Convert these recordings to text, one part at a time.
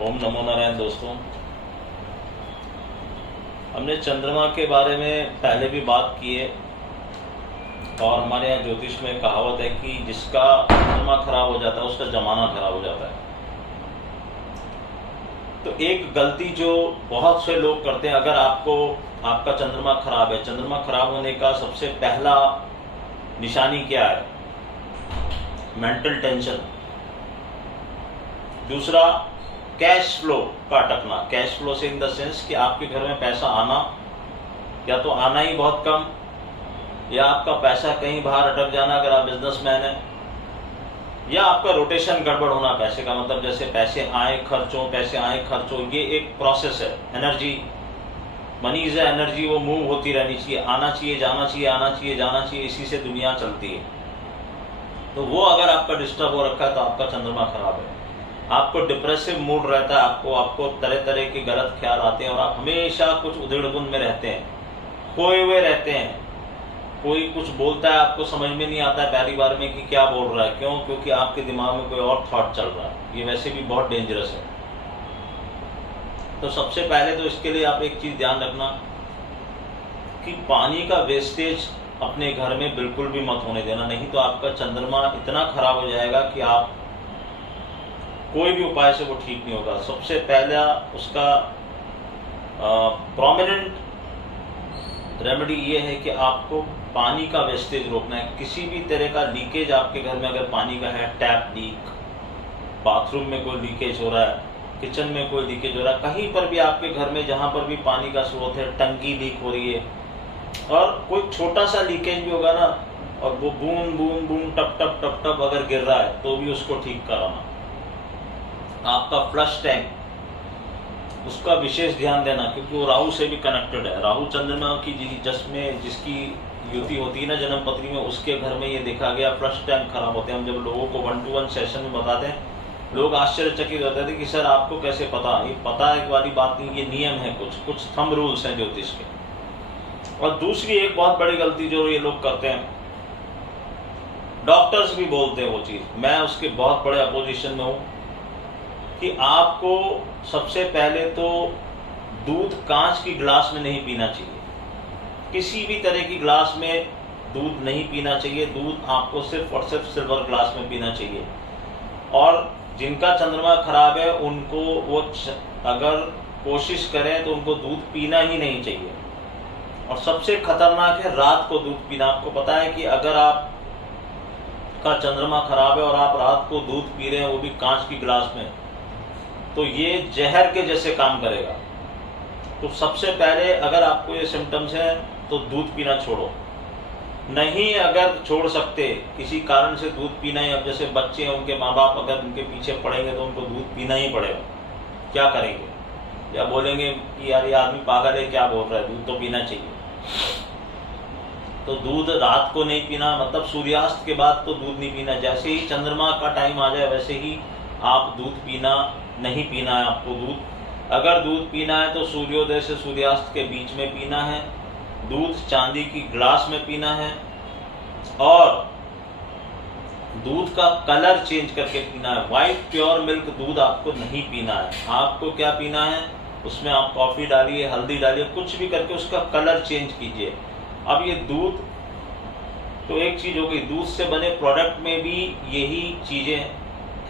ओम नमो नारायण। दोस्तों, हमने चंद्रमा के बारे में पहले भी बात की है और हमारे यहाँ ज्योतिष में कहावत है कि जिसका चंद्रमा खराब हो जाता है उसका जमाना खराब हो जाता है। तो एक गलती जो बहुत से लोग करते हैं, अगर आपका चंद्रमा खराब है, चंद्रमा खराब होने का सबसे पहला निशानी क्या है? Mental tension. दूसरा, कैश फ्लो का अटकना। कैश फ्लो से इन द सेंस कि आपके घर में पैसा आना या तो आना ही बहुत कम, या आपका पैसा कहीं बाहर अटक जाना अगर आप बिजनेसमैन हैं, या आपका रोटेशन गड़बड़ होना पैसे का। मतलब जैसे पैसे आए खर्च हो, पैसे आए खर्च हो, ये एक प्रोसेस है। एनर्जी, मनी इज एनर्जी, वो मूव होती रहनी चाहिए, आना चाहिए जाना चाहिए, आना चाहिए जाना चाहिए, इसी से दुनिया चलती है। तो वो अगर आपका डिस्टर्ब हो रखा है तो आपका चंद्रमा खराब है। आपको डिप्रेसिव मूड रहता है, आपको तरह तरह के गलत ख्याल आते हैं और आप हमेशा कुछ उधेड़-बुन में रहते हैं, खोए हुए रहते हैं। कोई कुछ बोलता है, आपको समझ में नहीं आता है पहली बार में कि क्या बोल रहा है। क्यों? क्योंकि आपके दिमाग में कोई और थॉट चल रहा है। ये वैसे भी बहुत डेंजरस है। तो सबसे पहले तो इसके लिए आप एक चीज ध्यान रखना कि पानी का वेस्टेज अपने घर में बिल्कुल भी मत होने देना, नहीं तो आपका चंद्रमा इतना खराब हो जाएगा कि आप कोई भी उपाय से वो ठीक नहीं होगा। सबसे पहला उसका प्रोमिनेंट रेमेडी ये है कि आपको पानी का वेस्टेज रोकना है। किसी भी तरह का लीकेज आपके घर में अगर पानी का है, टैप लीक, बाथरूम में कोई लीकेज हो रहा है, किचन में कोई लीकेज हो रहा है, कहीं पर भी आपके घर में जहाँ पर भी पानी का स्रोत है, टंकी लीक हो रही है, और कोई छोटा सा लीकेज भी होगा ना, और वो बूंद बूंद बूंद टप टप टप टप अगर गिर रहा है तो भी उसको ठीक कराना। आपका फ्लश टैंक, उसका विशेष ध्यान देना, क्योंकि वो राहु से भी कनेक्टेड है। राहु चंद्रमा की जिसकी युति होती है ना जन्म पत्री में, उसके घर में ये देखा गया फ्लश टैंक खराब होते हैं। हम जब लोगों को 1-to-1 सेशन में बताते हैं, लोग आश्चर्यचकित होते थे कि सर आपको कैसे पता। ये पता है वाली बात नहीं, ये नियम है, कुछ थंब रूल्स हैं ज्योतिष के। और दूसरी एक बहुत बड़ी गलती जो ये लोग करते हैं, डॉक्टर्स भी बोलते हैं वो चीज, मैं उसके बहुत बड़े अपोजिशन में हूं, कि आपको सबसे पहले तो दूध कांच की गिलास में नहीं पीना चाहिए। किसी भी तरह की गिलास में दूध नहीं पीना चाहिए। दूध आपको सिर्फ और सिर्फ सिल्वर ग्लास में पीना चाहिए। और जिनका चंद्रमा खराब है उनको वो अगर कोशिश करें तो उनको दूध पीना ही नहीं चाहिए। और सबसे खतरनाक है रात को दूध पीना। आपको पता है कि अगर आपका चंद्रमा खराब है और आप रात को दूध पी रहे हैं, वो भी कांच की गिलास में, तो ये जहर के जैसे काम करेगा। तो सबसे पहले अगर आपको ये सिम्टम्स हैं तो दूध पीना छोड़ो। नहीं अगर छोड़ सकते किसी कारण से दूध पीना ही, अब जैसे बच्चे हैं, उनके माँ बाप अगर उनके पीछे पड़ेंगे तो उनको दूध पीना ही पड़ेगा, क्या करेंगे? या बोलेंगे कि यार ये आदमी पागल है, क्या बोल रहा है, दूध तो पीना चाहिए। तो दूध रात को नहीं पीना, मतलब सूर्यास्त के बाद तो दूध नहीं पीना। जैसे ही चंद्रमा का टाइम आ जाए वैसे ही आप दूध पीना नहीं पीना है आपको। दूध अगर दूध पीना है तो सूर्योदय से सूर्यास्त के बीच में पीना है। दूध चांदी की ग्लास में पीना है, और दूध का कलर चेंज करके पीना है। व्हाइट प्योर मिल्क दूध आपको नहीं पीना है। आपको क्या पीना है, उसमें आप कॉफी डालिए, हल्दी डालिए, कुछ भी करके उसका कलर चेंज कीजिए। अब ये दूध तो एक चीज हो गई, दूध से बने प्रोडक्ट में भी यही चीजें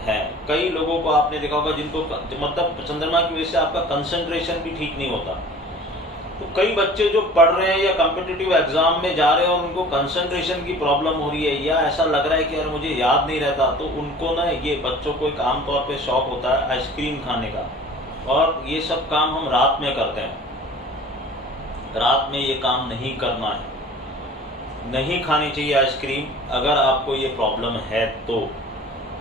हैं। कई लोगों को आपने देखा होगा जिनको मतलब चंद्रमा की वजह से आपका कंसंट्रेशन भी ठीक नहीं होता। तो कई बच्चे जो पढ़ रहे हैं या कॉम्पिटिटिव एग्जाम में जा रहे हैं और उनको कंसंट्रेशन की प्रॉब्लम हो रही है, या ऐसा लग रहा है कि यार मुझे याद नहीं रहता, तो उनको ना, ये बच्चों को एक आमतौर पे शौक होता है आइसक्रीम खाने का, और ये सब काम हम रात में करते हैं। रात में ये काम नहीं करना है, नहीं खानी चाहिए आइसक्रीम अगर आपको ये प्रॉब्लम है तो।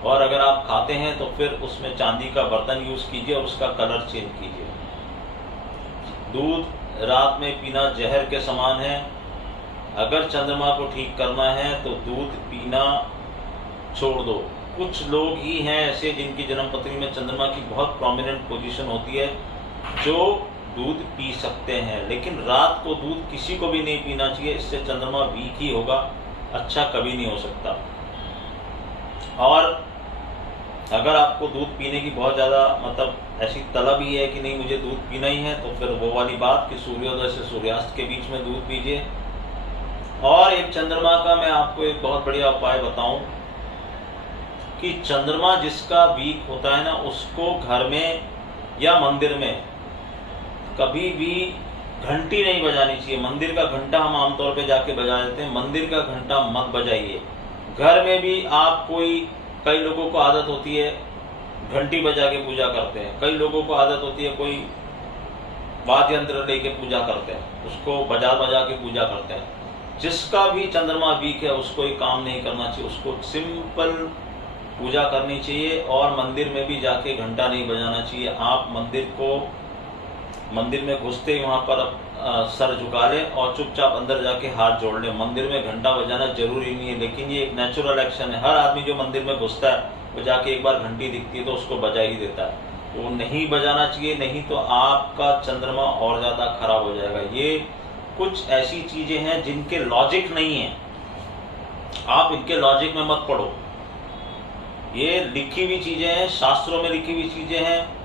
और अगर आप खाते हैं तो फिर उसमें चांदी का बर्तन यूज कीजिए और उसका कलर चेंज कीजिए। दूध रात में पीना जहर के समान है। अगर चंद्रमा को ठीक करना है तो दूध पीना छोड़ दो। कुछ लोग ही हैं ऐसे जिनकी जन्मपत्री में चंद्रमा की बहुत प्रोमिनेंट पोजीशन होती है, जो दूध पी सकते हैं, लेकिन रात को दूध किसी को भी नहीं पीना चाहिए। इससे चंद्रमा वीक ही होगा, अच्छा कभी नहीं हो सकता। और अगर आपको दूध पीने की बहुत ज़्यादा मतलब ऐसी तलब ही है कि नहीं मुझे दूध पीना ही है, तो फिर वो वाली बात कि सूर्योदय से सूर्यास्त के बीच में दूध पीजिए। और एक चंद्रमा का मैं आपको एक बहुत बढ़िया उपाय बताऊं कि चंद्रमा जिसका वीक होता है ना, उसको घर में या मंदिर में कभी भी घंटी नहीं बजानी चाहिए। मंदिर का घंटा हम आमतौर पे जाके बजा देते हैं, मंदिर का घंटा मत बजाइए। घर में भी आप कई लोगों को आदत होती है घंटी बजा के पूजा करते हैं, कई लोगों को आदत होती है कोई वाद्य यंत्र लेके पूजा करते हैं, उसको बजा बजा के पूजा करते हैं। जिसका भी चंद्रमा वीक है उसको ये काम नहीं करना चाहिए, उसको सिंपल पूजा करनी चाहिए और मंदिर में भी जाके घंटा नहीं बजाना चाहिए। आप मंदिर में घुसते ही वहाँ पर सर झुका लें और चुपचाप अंदर जाके हाथ जोड़ लें। मंदिर में घंटा बजाना जरूरी नहीं है, लेकिन ये एक नेचुरल एक्शन है। हर आदमी जो मंदिर में घुसता है वो जाके एक बार घंटी दिखती है तो उसको बजा ही देता है, तो नहीं बजाना चाहिए, नहीं तो आपका चंद्रमा और ज़्यादा खराब हो जाएगा। ये कुछ ऐसी चीज़ें हैं जिनके लॉजिक नहीं है, आप इनके लॉजिक में मत पड़ो। ये लिखी हुई चीज़ें हैं, शास्त्रों में लिखी हुई चीज़ें हैं।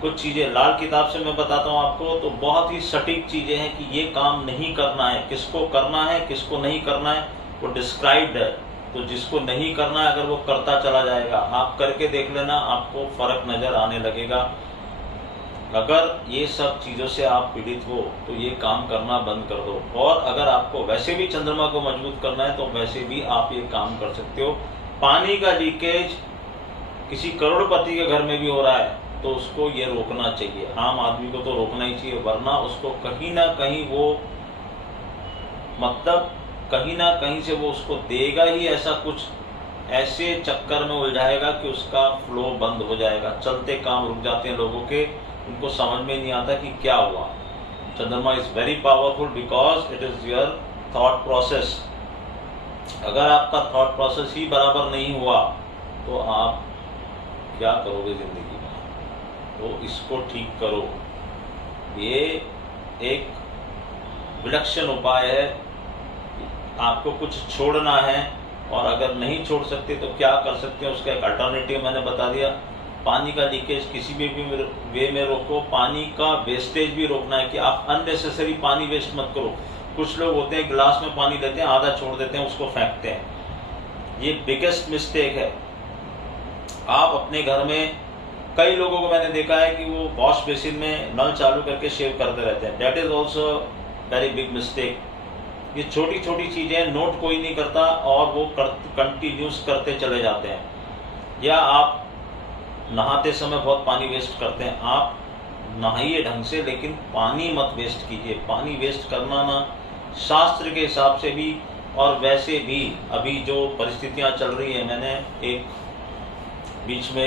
कुछ चीज़ें लाल किताब से मैं बताता हूँ आपको, तो बहुत ही सटीक चीज़ें हैं कि ये काम नहीं करना है, किसको करना है किसको नहीं करना है वो डिस्क्राइब्ड है। तो जिसको नहीं करना है अगर वो करता चला जाएगा, आप करके देख लेना, आपको फर्क नज़र आने लगेगा। अगर ये सब चीज़ों से आप पीड़ित हो तो ये काम करना बंद कर दो। और अगर आपको वैसे भी चंद्रमा को मजबूत करना है तो वैसे भी आप ये काम कर सकते हो। पानी का लीकेज किसी करोड़पति के घर में भी हो रहा है तो उसको ये रोकना चाहिए, आम आदमी को तो रोकना ही चाहिए, वरना उसको कहीं ना कहीं वो मतलब कहीं ना कहीं से वो उसको देगा ही ऐसा कुछ, ऐसे चक्कर में उलझाएगा कि उसका फ्लो बंद हो जाएगा, चलते काम रुक जाते हैं लोगों के, उनको समझ में नहीं आता कि क्या हुआ। चंद्रमा is very powerful because it is your thought process. अगर आपका थॉट प्रोसेस ही बराबर नहीं हुआ तो आप क्या करोगे जिंदगी में, तो इसको ठीक करो। ये एक विलक्षण उपाय है, आपको कुछ छोड़ना है और अगर नहीं छोड़ सकते तो क्या कर सकते हैं उसका एक अल्टरनेटिव मैंने बता दिया। पानी का लीकेज किसी भी वे में रोको, पानी का वेस्टेज भी रोकना है कि आप अननेसेसरी पानी वेस्ट मत करो। कुछ लोग होते हैं गिलास में पानी लेते हैं, आधा छोड़ देते हैं, उसको फेंकते हैं, ये बिगेस्ट मिस्टेक है। आप अपने घर में कई लोगों को मैंने देखा है कि वो वॉश बेसिन में नल चालू करके शेव करते रहते हैं, that is also very big mistake. ये छोटी छोटी चीज़ें नोट कोई नहीं करता और वो कंटिन्यूस करते चले जाते हैं। या आप नहाते समय बहुत पानी वेस्ट करते हैं, आप नहाइए ढंग से लेकिन पानी मत वेस्ट कीजिए। पानी वेस्ट करना ना शास्त्र के हिसाब से भी और वैसे भी अभी जो परिस्थितियां चल रही है, मैंने एक बीच में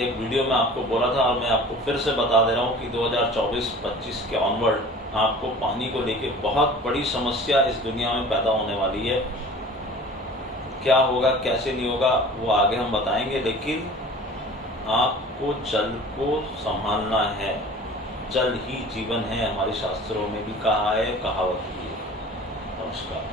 एक वीडियो में आपको बोला था और मैं आपको फिर से बता दे रहा हूँ कि 2024-25 के ऑनवर्ड आपको पानी को लेके बहुत बड़ी समस्या इस दुनिया में पैदा होने वाली है। क्या होगा कैसे नहीं होगा वो आगे हम बताएंगे, लेकिन आपको जल को संभालना है। जल ही जीवन है, हमारे शास्त्रों में भी कहा है, कहावत भी है। नमस्कार।